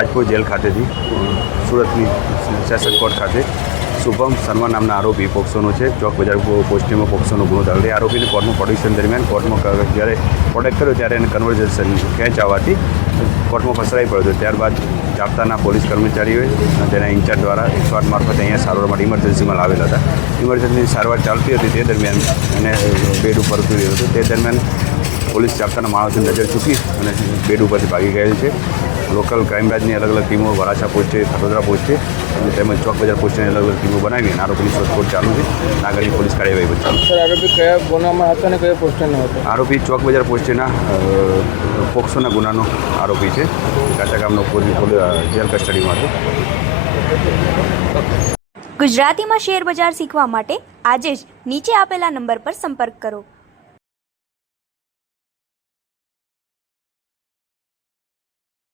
સાજપુર jail ખાતેથી સુરતની session court ખાતે શુભમ શર્મા નામના આરોપી પોક્સોનો છે. ચોક બજાર પોસ્ટિંગમાં પોક્સોનો ગુનો દાખલ થયો. આરોપીને કોર્ટમાં પ્રોડક્શન દરમિયાન કોર્ટમાં જ્યારે પ્રોડક્ટ કર્યો ત્યારે એને કન્વર્ઝેશન ખેંચ આવવાથી કોર્ટમાં ફસરાઈ પડ્યો. ત્યારબાદ જાપ્તાના પોલીસ કર્મચારીઓએ તેના ઇન્ચાર્જ દ્વારા 108 મારફતે અહીંયા સારવાર માટે ઇમરજન્સીમાં લાવેલા હતા. ઇમરજન્સી સારવાર ચાલતી હતી તે દરમિયાન એને બેડ ઉપર ઉતરી રહ્યો હતો. તે દરમિયાન પોલીસ જાપ્તાના માણસોની નજર ચૂકી અને બેડ ઉપરથી ભાગી ગયેલ છે. લોકલ ક્રાઇમ બ્રાન્ચની અલગ અલગ ટીમો વરાછા પોસ્ટે, ખડોદરા પોસ્ટે અને તેમજ ચોક બજાર પોસ્ટેની અલગ અલગ ટીમો બનાવી અને આરોપીની શોધખોળ ચાલુ છે. આગળની પોલીસ કાર્યવાહી પણ ચાલુ છે. સર, આરોપી કયા ગુનામાં હતો અને કયા પોસ્ટરનો હતો? આરોપી ચોક બજાર પોસ્ટેના પોક્સોના ગુનાનો આરોપી છે. કાચા ગામનો જેલ કસ્ટડીમાં હતો. ગુજરાતીમાં શેર બજાર શીખવા માટે આજે જ નીચે આપેલા નંબર પર સંપર્ક કરો.